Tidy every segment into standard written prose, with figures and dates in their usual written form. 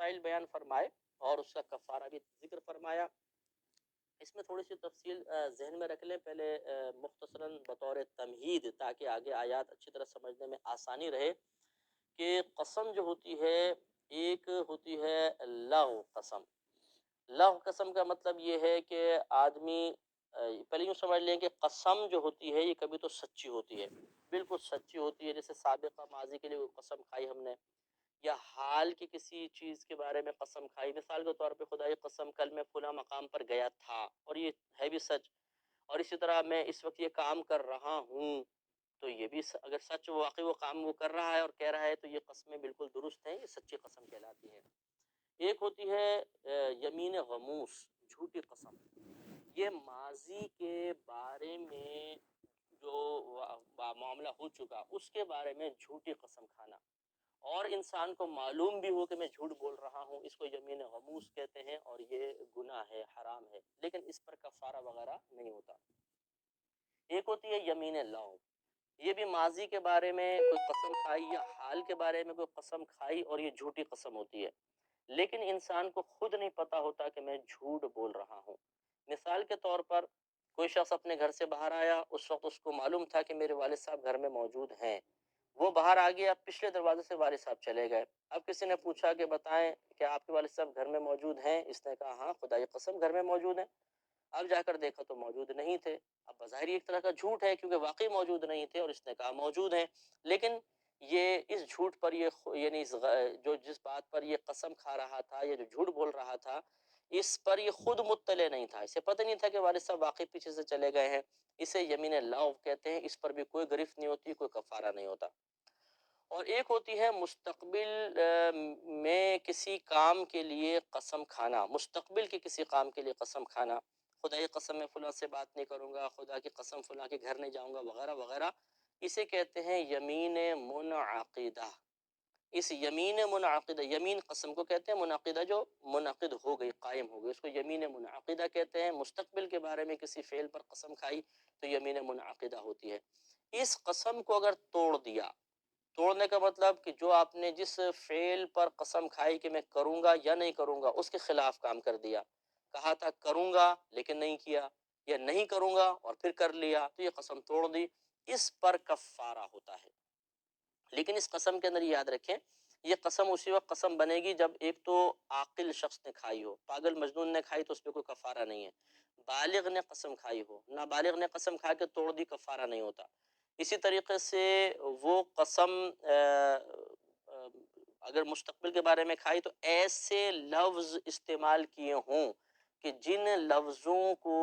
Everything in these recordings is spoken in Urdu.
مسائل بیان فرمائے اور اس کا کفارہ بھی ذکر فرمایا۔ اس میں تھوڑی سی تفصیل ذہن میں رکھ لیں پہلے مختصراً بطور تمہید، تاکہ آگے آیات اچھی طرح سمجھنے میں آسانی رہے، کہ قسم جو ہوتی ہے ایک ہوتی ہے لغو قسم۔ لغو قسم کا مطلب یہ ہے کہ آدمی پہلے یوں سمجھ لیں کہ قسم جو ہوتی ہے یہ کبھی تو سچی ہوتی ہے، بالکل سچی ہوتی ہے، جیسے سابقہ ماضی کے لیے کوئی قسم کھائی ہم نے، یا حال کی کسی چیز کے بارے میں قسم کھائی، مثال کے طور پہ خدا کی قسم کل میں فلاں مقام پر گیا تھا اور یہ ہے بھی سچ، اور اسی طرح میں اس وقت یہ کام کر رہا ہوں، تو یہ بھی اگر سچ واقعی وہ کام وہ کر رہا ہے اور کہہ رہا ہے تو یہ قسمیں بالکل درست ہیں، یہ سچی قسم کہلاتی ہے۔ ایک ہوتی ہے یمین غموس، جھوٹی قسم، یہ ماضی کے بارے میں جو معاملہ ہو چکا اس کے بارے میں جھوٹی قسم کھانا، اور انسان کو معلوم بھی ہو کہ میں جھوٹ بول رہا ہوں، اس کو یمین غموس کہتے ہیں، اور یہ گناہ ہے، حرام ہے، لیکن اس پر کفارہ وغیرہ نہیں ہوتا۔ ایک ہوتی ہے یمین لغو، یہ بھی ماضی کے بارے میں کوئی قسم کھائی یا حال کے بارے میں کوئی قسم کھائی، اور یہ جھوٹی قسم ہوتی ہے، لیکن انسان کو خود نہیں پتا ہوتا کہ میں جھوٹ بول رہا ہوں۔ مثال کے طور پر کوئی شخص اپنے گھر سے باہر آیا، اس وقت اس کو معلوم تھا کہ میرے والد صاحب گھر میں موجود ہیں، وہ باہر آ گیا، پچھلے دروازے سے والد صاحب چلے گئے۔ اب کسی نے پوچھا کہ بتائیں کہ آپ کے والد صاحب گھر میں موجود ہیں؟ اس نے کہا ہاں خدا کی قسم گھر میں موجود ہیں۔ اب جا کر دیکھا تو موجود نہیں تھے۔ اب بظاہر ایک طرح کا جھوٹ ہے کیونکہ واقعی موجود نہیں تھے اور اس نے کہا موجود ہیں، لیکن یہ اس جھوٹ پر یعنی جو جس بات پر یہ قسم کھا رہا تھا یا جو جھوٹ بول رہا تھا، اس پر یہ خود مطلع نہیں تھا، اسے پتہ نہیں تھا کہ والد صاحب واقعی پیچھے سے چلے گئے ہیں۔ اسے یمین لغو کہتے ہیں، اس پر بھی کوئی گرفت نہیں ہوتی، کوئی کفارہ نہیں ہوتا۔ اور ایک ہوتی ہے مستقبل میں کسی کام کے لیے قسم کھانا، مستقبل کے کسی کام کے لیے قسم کھانا، خدا کی قسم میں فلاں سے بات نہیں کروں گا، خدا کی قسم فلاں کے گھر نہیں جاؤں گا، وغیرہ وغیرہ، اسے کہتے ہیں یمین منعقدہ۔ اس یمین منعقدہ، یمین قسم کو کہتے ہیں، منعقدہ جو منعقد ہو گئی، قائم ہو گئی، اس کو یمین منعقدہ کہتے ہیں۔ مستقبل کے بارے میں کسی فعل پر قسم کھائی تو یمین منعقدہ ہوتی ہے۔ اس قسم کو اگر توڑ دیا، توڑنے کا مطلب کہ جو آپ نے جس فعل پر قسم کھائی کہ میں کروں گا یا نہیں کروں گا اس کے خلاف کام کر دیا، کہا تھا کروں گا لیکن نہیں کیا، یا نہیں کروں گا اور پھر کر لیا، تو یہ قسم توڑ دی، اس پر کفارہ ہوتا ہے۔ لیکن اس قسم کے اندر یاد رکھیں، یہ قسم اسی وقت قسم بنے گی جب ایک تو عاقل شخص نے کھائی ہو، پاگل مجنون نے کھائی تو اس پہ کوئی کفارہ نہیں ہے، بالغ نے قسم کھائی ہو، نابالغ نے قسم کھا کے توڑ دی، کفارہ نہیں ہوتا۔ اسی طریقے سے وہ قسم اگر مستقبل کے بارے میں کھائی تو ایسے لفظ استعمال کیے ہوں کہ جن لفظوں کو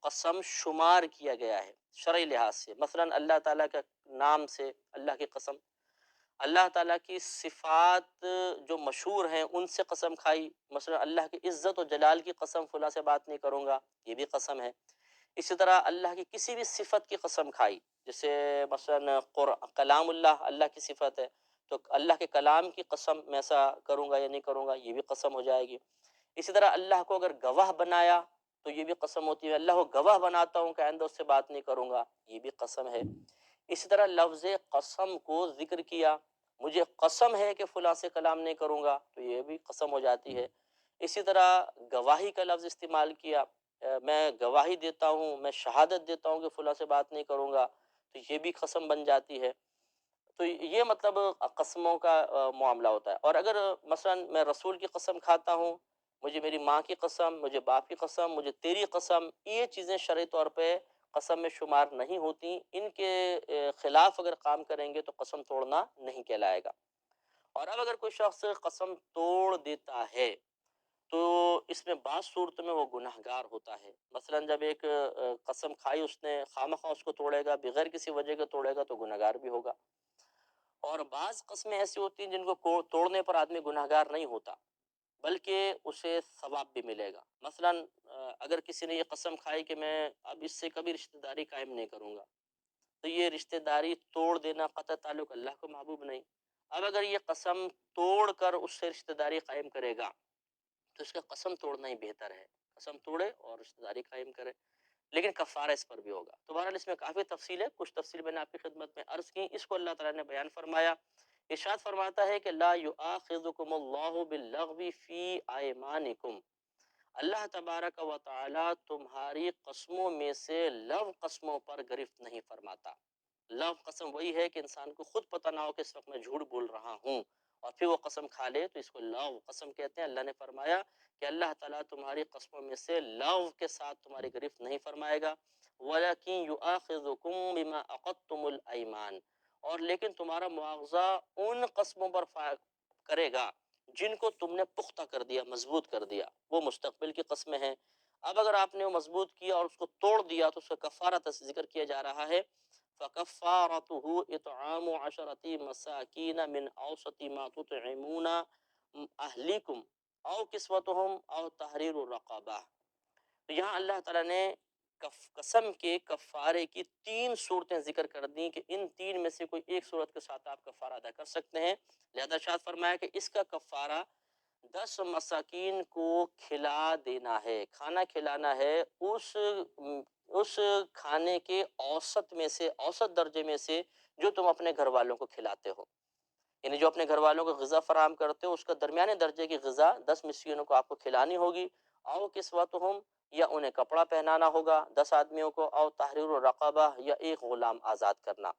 قسم شمار کیا گیا ہے شرعی لحاظ سے، مثلا اللہ تعالیٰ کا نام سے اللہ کی قسم، اللہ تعالیٰ کی صفات جو مشہور ہیں ان سے قسم کھائی، مثلا اللہ کی عزت و جلال کی قسم، فلاں سے بات نہیں کروں گا، یہ بھی قسم ہے۔ اسی طرح اللہ کی کسی بھی صفت کی قسم کھائی، جیسے مثلا کلام اللہ، اللہ کی صفت ہے تو اللہ کے کلام کی قسم میں ایسا کروں گا یا نہیں کروں گا، یہ بھی قسم ہو جائے گی۔ اسی طرح اللہ کو اگر گواہ بنایا تو یہ بھی قسم ہوتی ہے، اللہ کو گواہ بناتا ہوں کہ آئندہ اس سے بات نہیں کروں گا، یہ بھی قسم ہے۔ اسی طرح لفظ قسم کو ذکر کیا، مجھے قسم ہے کہ فلاں سے کلام نہیں کروں گا، تو یہ بھی قسم ہو جاتی ہے۔ اسی طرح گواہی کا لفظ استعمال کیا، میں گواہی دیتا ہوں، میں شہادت دیتا ہوں کہ فلاں سے بات نہیں کروں گا، تو یہ بھی قسم بن جاتی ہے۔ تو یہ مطلب قسموں کا معاملہ ہوتا ہے۔ اور اگر مثلا میں رسول کی قسم کھاتا ہوں، مجھے میری ماں کی قسم، مجھے باپ کی قسم، مجھے تیری قسم، یہ چیزیں شرعی طور پہ قسم میں شمار نہیں ہوتی، ان کے خلاف اگر کام کریں گے تو قسم توڑنا نہیں کہلائے گا۔ اور اب اگر کوئی شخص قسم توڑ دیتا ہے تو اس میں بعض صورتوں میں وہ گناہ گار ہوتا ہے۔ مثلا جب ایک قسم کھائی اس نے، خواہ اس کو توڑے گا، بغیر کسی وجہ کے توڑے گا تو گناہ گار بھی ہوگا۔ اور بعض قسمیں ایسی ہوتی ہیں جن کو توڑنے پر آدمی گناہ گار نہیں ہوتا بلکہ اسے ثواب بھی ملے گا۔ مثلا اگر کسی نے یہ قسم کھائی کہ میں اب اس سے کبھی رشتہ داری قائم نہیں کروں گا، تو یہ رشتہ داری توڑ دینا قطع تعلق اللہ کو محبوب نہیں۔ اب اگر یہ قسم توڑ کر اس سے رشتہ داری قائم کرے گا تو اس کا قسم توڑنا ہی بہتر ہے، قسم توڑے اور رشتہ داری قائم کرے، لیکن کفارہ اس پر بھی ہوگا۔ تو بہرحال اس میں کافی تفصیل ہے، کچھ تفصیل میں نے آپ کی خدمت میں عرض کی، اس کو اللہ تعالیٰ نے بیان فرمایا ارشاد فرماتا ہے کہ لا یؤاخذکم اللہ باللغو فی ایمانکم، اللہ تبارک و تعالی تمہاری قسموں میں سے لغو قسموں پر گرفت نہیں فرماتا۔ لغو قسم وہی ہے کہ انسان کو خود پتہ نہ ہو کہ اس وقت میں جھوٹ بول رہا ہوں اور پھر وہ قسم کھا لے، تو اس کو لغو قسم کہتے ہیں۔ اللہ نے فرمایا کہ اللہ تعالیٰ تمہاری قسموں میں سے لغو کے ساتھ تمہاری گرفت نہیں فرمائے گا، وَلَكِنْ يُؤَاخِذُكُمْ بِمَا عَقَدتُّمُ الْأَيْمَانَ، اور لیکن تمہارا مواخذہ ان قسموں پر کرے گا جن کو تم نے پختہ کر دیا، مضبوط کر دیا، وہ مستقبل کی قسمیں ہیں۔ اب اگر آپ نے وہ مضبوط کیا اور اس کو توڑ دیا تو اس کا کفارہ ذکر کیا جا رہا ہے، فَكَفَّارَتُهُ إِطْعَامُ عَشَرَةِ مَسَاكِينَ مِنْ أَوْسَطِ مَا تُطْعِمُونَ أَهْلِكُمْ أَوْ كِسْوَتُهُمْ أَوْ تَحْرِيرُ رَقَبَةٍ۔ تو یہاں اللہ تعالیٰ نے قسم کے کفارے کی تین صورتیں ذکر کر دیں کہ ان تین میں سے کوئی ایک صورت کے ساتھ آپ کفارہ ادا کر سکتے ہیں۔ لہذا ارشاد فرمایا کہ اس کا کفارہ 10 مساکین کو کھلا دینا ہے، کھانا کھلانا ہے اس کھانے کے اوسط میں سے، اوسط درجے میں سے جو تم اپنے گھر والوں کو کھلاتے ہو، یعنی جو اپنے گھر والوں کو غذا فراہم کرتے ہو اس کا درمیانے درجے کی غذا 10 مسکینوں کو آپ کو کھلانی ہوگی۔ او کسوتہم، یا انہیں کپڑا پہنانا ہوگا 10 آدمیوں کو، او تحریر الرقبہ، یا ایک غلام آزاد کرنا۔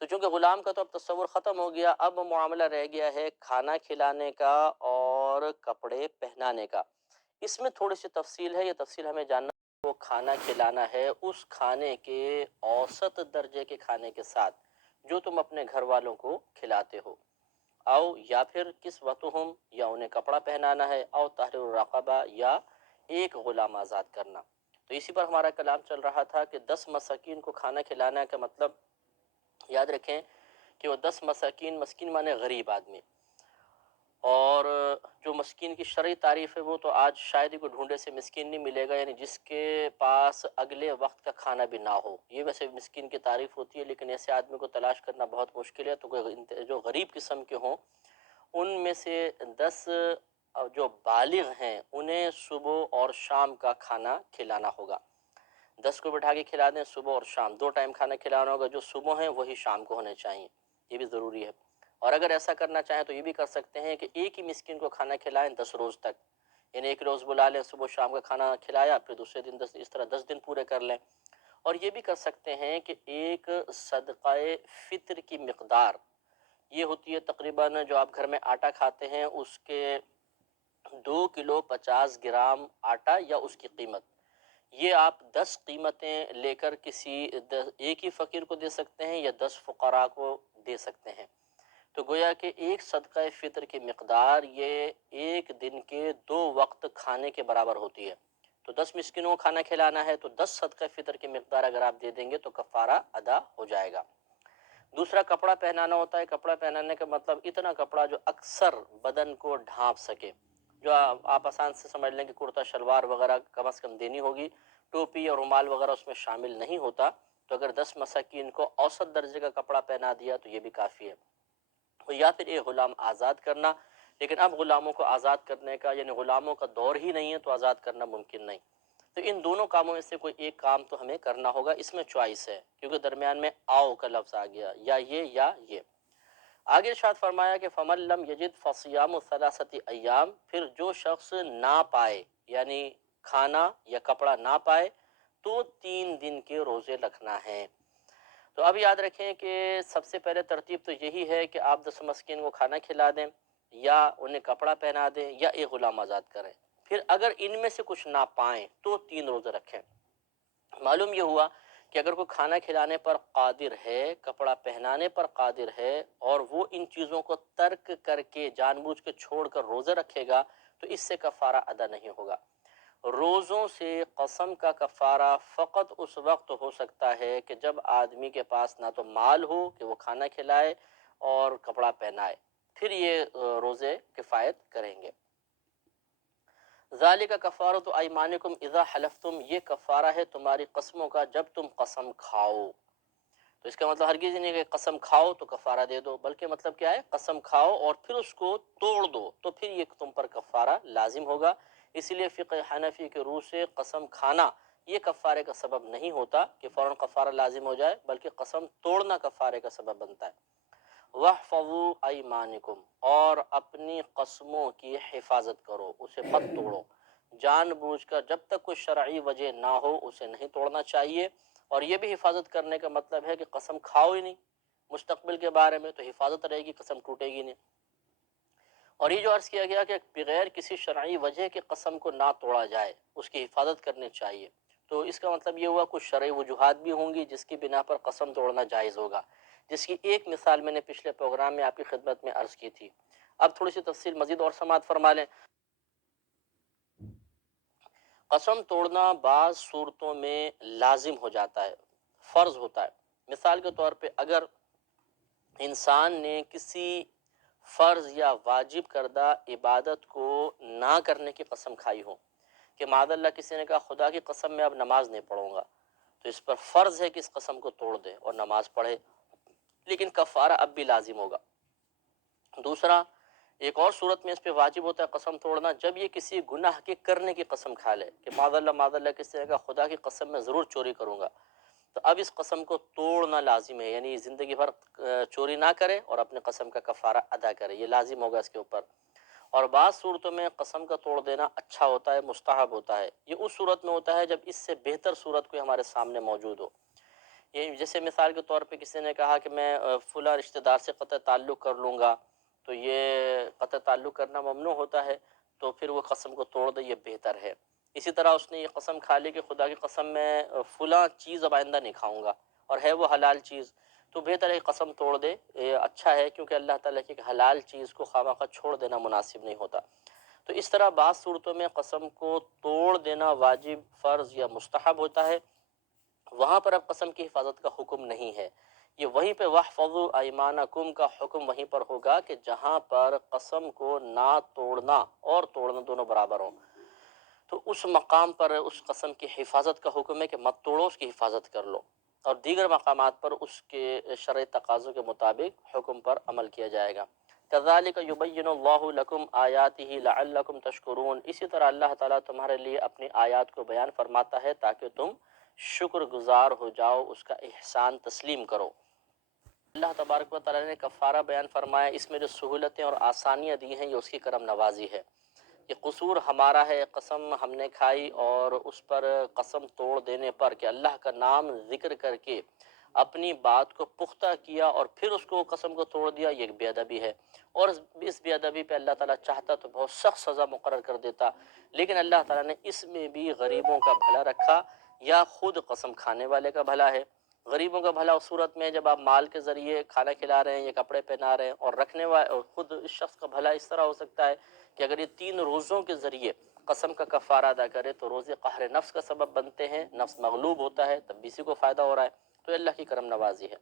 تو چونکہ غلام کا تو اب تصور ختم ہو گیا، اب معاملہ رہ گیا ہے کھانا کھلانے کا اور کپڑے پہنانے کا۔ اس میں تھوڑی سی تفصیل ہے، یہ تفصیل ہمیں جاننا ہے۔ وہ کھانا کھلانا ہے اس کھانے کے اوسط درجے کے کھانے کے ساتھ جو تم اپنے گھر والوں کو کھلاتے ہو، او یا پھر کسوتہم، یا انہیں کپڑا پہنانا ہے، او تحریر الرقبہ، یا ایک غلام آزاد کرنا۔ تو اسی پر ہمارا کلام چل رہا تھا کہ 10 مساکین کو کھانا کھلانا کا مطلب یاد رکھیں کہ وہ 10 مساکین، مسکین مانے غریب آدمی، اور جو مسکین کی شرعی تعریف ہے وہ تو آج شاید ہی کوئی ڈھونڈے سے مسکین نہیں ملے گا، یعنی جس کے پاس اگلے وقت کا کھانا بھی نہ ہو، یہ ویسے مسکین کی تعریف ہوتی ہے، لیکن ایسے آدمی کو تلاش کرنا بہت مشکل ہے۔ تو جو غریب قسم کے ہوں ان میں سے 10 جو بالغ ہیں انہیں صبح اور شام کا کھانا کھلانا ہوگا۔ 10 کو بٹھا کے کھلا دیں، صبح اور شام 2 ٹائم کھانا کھلانا ہوگا، جو صبح ہیں وہی شام کو ہونے چاہیے، یہ بھی ضروری ہے۔ اور اگر ایسا کرنا چاہیں تو یہ بھی کر سکتے ہیں کہ ایک ہی مسکین کو کھانا کھلائیں 10 روز تک، یعنی ایک روز بلا لیں، صبح شام کا کھانا کھلایا، پھر دوسرے دن 10، اس طرح 10 دن پورے کر لیں۔ اور یہ بھی کر سکتے ہیں کہ ایک صدقہ فطر کی مقدار، یہ ہوتی ہے تقریباً جو آپ گھر میں آٹا کھاتے ہیں اس کے 2 کلو 50 گرام آٹا یا اس کی قیمت، یہ آپ 10 قیمتیں لے کر کسی ایک ہی فقیر کو دے سکتے ہیں یا 10 فقراء کو دے سکتے ہیں۔ تو گویا کہ ایک صدقہ فطر کی مقدار یہ ایک دن کے 2 وقت کھانے کے برابر ہوتی ہے۔ تو 10 مسکینوں کو کھانا کھلانا ہے تو 10 صدقہ فطر کی مقدار اگر آپ دے دیں گے تو کفارہ ادا ہو جائے گا۔ دوسرا کپڑا پہنانا ہوتا ہے۔ کپڑا پہنانے کا مطلب اتنا کپڑا جو اکثر بدن کو ڈھانپ سکے، جو آپ آسان سے سمجھ لیں کہ کرتا شلوار وغیرہ کم از کم دینی ہوگی، ٹوپی اور رومال وغیرہ اس میں شامل نہیں ہوتا۔ تو اگر 10 مساکین کو اوسط درجے کا کپڑا پہنا دیا تو یہ بھی کافی ہے۔ یا پھر ایک غلام آزاد کرنا، لیکن اب غلاموں کو آزاد کرنے کا یعنی غلاموں کا دور ہی نہیں ہے تو آزاد کرنا ممکن نہیں۔ تو ان دونوں کاموں میں سے کوئی ایک کام تو ہمیں کرنا ہوگا، اس میں چوائس ہے کیونکہ درمیان میں آؤ کا لفظ آ گیا، یا یہ۔ آگے ارشاد فرمایا کہ فَمَن لَّمْ يَجِدْ فَصِيَامُ ثَلَاثَةِ ایام، پھر جو شخص نہ پائے یعنی کھانا یا کپڑا نہ پائے تو 3 دن کے روزے رکھنا ہے۔ تو اب یاد رکھیں کہ سب سے پہلے ترتیب تو یہی ہے کہ آپ 10 مسکین کو کھانا کھلا دیں یا انہیں کپڑا پہنا دیں یا ایک غلام آزاد کریں۔ پھر اگر ان میں سے کچھ نہ پائیں تو 3 روزے رکھیں۔ معلوم یہ ہوا کہ اگر کوئی کھانا کھلانے پر قادر ہے، کپڑا پہنانے پر قادر ہے اور وہ ان چیزوں کو ترک کر کے جان بوجھ کے چھوڑ کر روزے رکھے گا تو اس سے کفارہ ادا نہیں ہوگا۔ روزوں سے قسم کا کفارہ فقط اس وقت ہو سکتا ہے کہ جب آدمی کے پاس نہ تو مال ہو کہ وہ کھانا کھلائے اور کپڑا پہنائے، پھر یہ روزے کفایت کریں گے۔ ذالک کفارۃ ایمانکم اذا حلفتم، یہ کفارہ ہے تمہاری قسموں کا جب تم قسم کھاؤ۔ تو اس کا مطلب ہرگز نہیں کہ قسم کھاؤ تو کفارہ دے دو، بلکہ مطلب کیا ہے، قسم کھاؤ اور پھر اس کو توڑ دو تو پھر یہ تم پر کفارہ لازم ہوگا۔ اسی لیے فقہ حنفی کے روح سے قسم کھانا یہ کفارے کا سبب نہیں ہوتا کہ فوراً کفارہ لازم ہو جائے، بلکہ قسم توڑنا کفارے کا سبب بنتا ہے۔ وَاحْفَظُوا أَيْمَانِكُمْ، اور اپنی قسموں کی حفاظت کرو، اسے مت توڑو، جان بوجھ کر جب تک کوئی شرعی وجہ نہ ہو اسے نہیں توڑنا چاہیے۔ اور یہ بھی حفاظت کرنے کا مطلب ہے کہ قسم کھاؤ ہی نہیں مستقبل کے بارے میں، تو حفاظت رہے گی، قسم ٹوٹے گی نہیں۔ اور یہ جو عرض کیا گیا کہ بغیر کسی شرعی وجہ کے قسم کو نہ توڑا جائے، اس کی حفاظت کرنی چاہیے، تو اس کا مطلب یہ ہوا کچھ شرعی وجوہات بھی ہوں گی جس کی بنا پر قسم توڑنا جائز ہوگا، جس کی ایک مثال میں نے پچھلے پروگرام میں آپ کی خدمت میں عرض کی تھی۔ اب تھوڑی سی تفصیل مزید اور سماعت فرما لیں۔ قسم توڑنا بعض صورتوں میں لازم ہو جاتا ہے، فرض ہوتا ہے۔ مثال کے طور پہ اگر انسان نے کسی فرض یا واجب کردہ عبادت کو نہ کرنے کی قسم کھائی ہو، کہ معاذ اللہ کسی نے کہا خدا کی قسم میں اب نماز نہیں پڑھوں گا، تو اس پر فرض ہے کہ اس قسم کو توڑ دے اور نماز پڑھے، لیکن کفارہ اب بھی لازم ہوگا۔ دوسرا، ایک اور صورت میں اس پہ واجب ہوتا ہے قسم توڑنا، جب یہ کسی گناہ کے کرنے کی قسم کھا لے، کہ معاذ اللہ کسی نے کہا خدا کی قسم میں ضرور چوری کروں گا، تو اب اس قسم کو توڑنا لازم ہے، یعنی زندگی بھر چوری نہ کرے اور اپنے قسم کا کفارہ ادا کرے، یہ لازم ہوگا اس کے اوپر۔ اور بعض صورتوں میں قسم کا توڑ دینا اچھا ہوتا ہے، مستحب ہوتا ہے، یہ اس صورت میں ہوتا ہے جب اس سے بہتر صورت کوئی ہمارے سامنے موجود ہو۔ یہ جیسے مثال کے طور پہ کسی نے کہا کہ میں فلاں رشتہ دار سے قطع تعلق کر لوں گا، تو یہ قطع تعلق کرنا ممنوع ہوتا ہے، تو پھر وہ قسم کو توڑ دے، یہ بہتر ہے۔ اسی طرح اس نے یہ قسم کھا لی کہ خدا کی قسم میں فلاں چیز اب آئندہ نہیں کھاؤں گا، اور ہے وہ حلال چیز، تو بہتر ہے قسم توڑ دے، یہ اچھا ہے، کیونکہ اللہ تعالیٰ کی ایک حلال چیز کو خواہ چھوڑ دینا مناسب نہیں ہوتا۔ تو اس طرح بعض صورتوں میں قسم کو توڑ دینا واجب، فرض یا مستحب ہوتا ہے، وہاں پر اب قسم کی حفاظت کا حکم نہیں ہے۔ یہ وہیں پہ وَاحْفَظُوا أَيْمَانَكُمْ کا حکم وہیں پر ہوگا کہ جہاں پر قسم کو نہ توڑنا اور توڑنا دونوں برابر ہوں، تو اس مقام پر اس قسم کی حفاظت کا حکم ہے کہ مت توڑو، اس کی حفاظت کر لو، اور دیگر مقامات پر اس کے شرعی تقاضوں کے مطابق حکم پر عمل کیا جائے گا۔ كَذَلِكَ يُبَيِّنُ اللَّهُ لَكُمْ آيَاتِهِ لَعَلَّكُمْ تَشْكُرُونَ، اسی طرح اللہ تعالیٰ تمہارے لیے اپنی آیات کو بیان فرماتا ہے تاکہ تم شکر گزار ہو جاؤ، اس کا احسان تسلیم کرو۔ اللہ تبارک و تعالیٰ نے کفارہ بیان فرمایا، اس میں جو سہولتیں اور آسانیاں دی ہیں یہ اس کی کرم نوازی ہے۔ یہ قصور ہمارا ہے، قسم ہم نے کھائی اور اس پر قسم توڑ دینے پر کہ اللہ کا نام ذکر کر کے اپنی بات کو پختہ کیا اور پھر اس کو قسم کو توڑ دیا، یہ ایک بے ادبی ہے، اور اس بے ادبی پہ اللہ تعالیٰ چاہتا تو بہت سخت سزا مقرر کر دیتا، لیکن اللہ تعالیٰ نے اس میں بھی غریبوں کا بھلا رکھا، یا خود قسم کھانے والے کا بھلا ہے۔ غریبوں کا بھلا اس صورت میں جب آپ مال کے ذریعے کھانا کھلا رہے ہیں یا کپڑے پہنا رہے ہیں، اور رکھنے والے خود اس شخص کا بھلا اس طرح ہو سکتا ہے کہ اگر یہ 3 روزوں کے ذریعے قسم کا کفارہ ادا کرے تو روزے قہر نفس کا سبب بنتے ہیں، نفس مغلوب ہوتا ہے، تب بھی اسی کو فائدہ ہو رہا ہے، تو اللہ کی کرم نوازی ہے۔